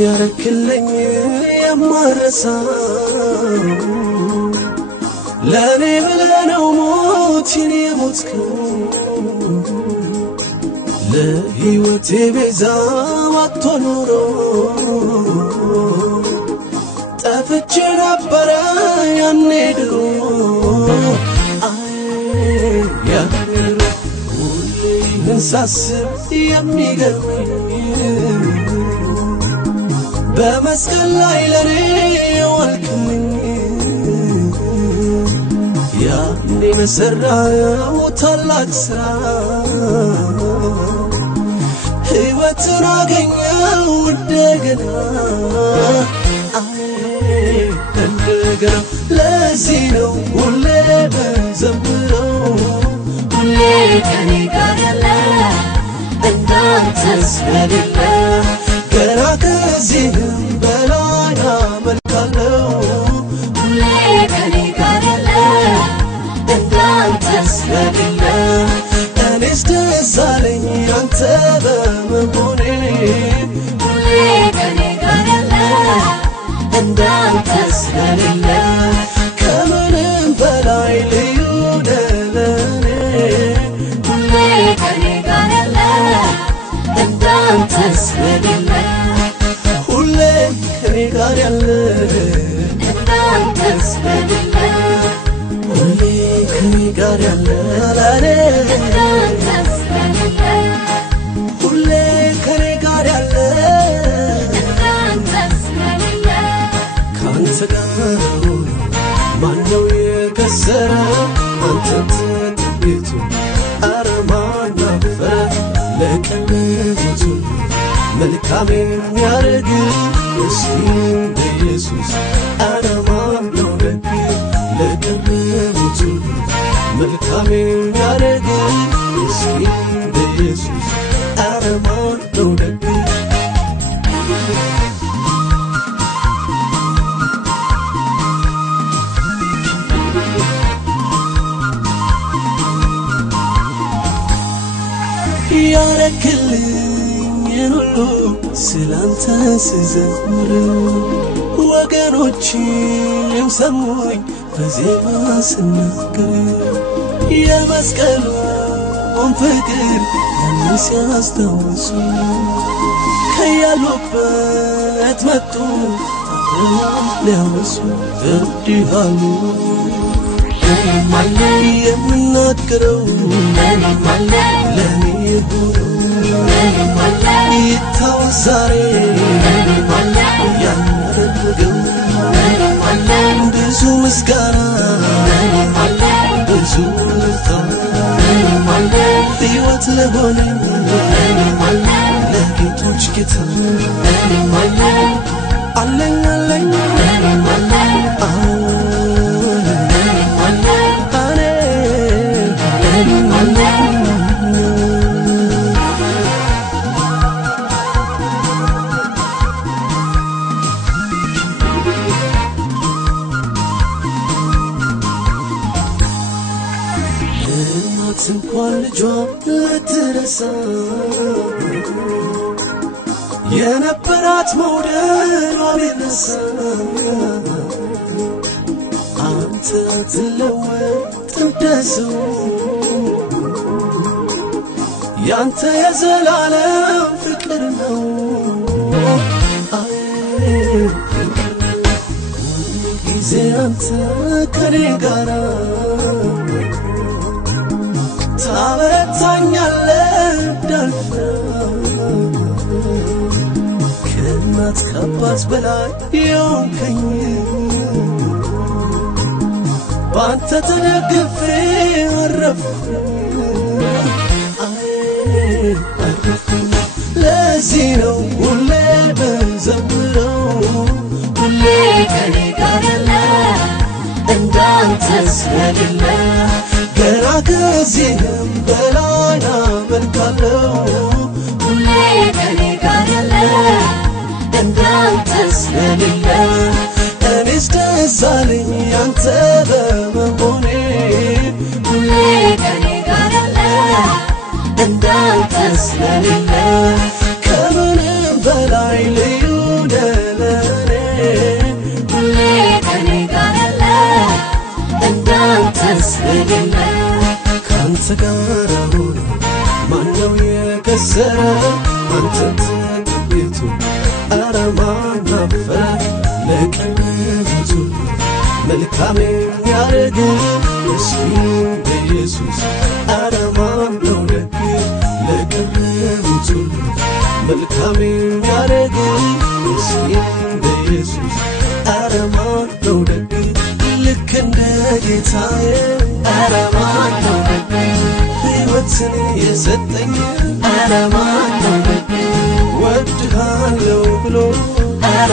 ያረክልኝ የማረሳው ለኔ ብለነው ሞትን የሞትከው ለሕይወቴ ቤዛ አትኖሮ ጠፍቼ ነበር ያኔ ድሮ ያገር ሁሌ ሳስብ የሚገርመኝ በመስቀል ላይ ለኔ ዋልክልኝ ያኔ መሰራው ታላቅ ስራ ሕይወትን አገኘው እንደገና እንደገና ለዚህ ነው ሁሌ በዘምረው ሁሌ ከኔ ጋር ያለ እንዳንተስ የሌለ ገና ከዚህም በላይ አመልካለሁ ሁሌ ከኔ ጋር ያለ እንዳንተስ የሌለ እኔስ ደስ አለኝ አንተ በመሆኔ ሁሌ ከኔ ጋር ያለ እንዳንተስ የሌለ ከምንም በላይ ልዩ ለኔ ሁሌ ከኔ ጋር ያለ እንዳንተስ የሌለ ሁሌ ከኔ ጋር ያለ እንዳንተስ የሌለ ሁሌ ከኔ ጋር ያለ ለኔ እንዳንተስ የሌለ ሁሌ ከኔ ጋር ያለ እንዳንተስ የሌለ ካንተ ጋር ማነው የከሰረ አንተን ተጠግቶ ኧረ ማን አፈረ ለቀለቡት መልካም የሚያደርግ እስኪ ኢየሱስ ኧረ ማነው ደግ ለቀለቡት መልካም የሚያደርግ እስኪ ኢየሱስ ኧረ ማነው ደግ ያረክልኝ ሁሉ ስላንተ ስዘምር ወገኖቼም ሰሙኝ በዜማ ስናገር የመስቀሉን ፍቅር ሲያስታውሱ ከያሉበት መጡ ሊያወሱ እንዲህ አሉ የምናገረው ለኔ የሆነው ይታወስ ዛሬ ያደረገው ብዙ ምስጋና ብዙ እልልታ ሕይወት ለሆነኝ ለጌቶች ጌታ አለኝ አለኝ እንኳን ልጇ ልትረሳ የነበራት መውደዷ ቢነሳ አንተ አትለወጥ እንደሰው ያንተ የዘላለም ፍቅር ነው ጊዜ አንተ ከኔ ጋር ታበረታኛለህ እንዳልፍ ከእናት ከአባት በላይ የሆንከኝ በአንተ ተደግፌ አረፍኩ ለዚህ ነው ሁሌ በዘምረው ሁሌ ከኔ ጋር ያለ እንዳንተስ የሌለ ገና ከዚህም በላይ አመልካለሁ ሁሌ ከኔ ጋር ያለ እንዳንተስ የሌለ እኔስ ደስ አለኝ አንተ በመሆኔ ሁሌ ከኔ ጋር ያለ እንዳንተስ የሌለ ከምንም በላይ ልዩ ካንተ ጋር ሆኖ ማነው የከሰረ አንተን ተጠግቶ ኧረ ማን አፈረ ለቀረቡት መልካም የሚያደርግ እስኪ ኢየሱስ ኧረ ማን ነው ደግ ለቀረቡት መልካም የሚያደርግ እስኪ ኢየሱስ ኧረ ማን ነው ደግ ልክ እንደ ጌታዬ ኧረ ማን ነው ደግ ሕይወትን የሰጠኝ ኧረ ማን ነው ደግ ወድሃለሁ ብሎ ኧረ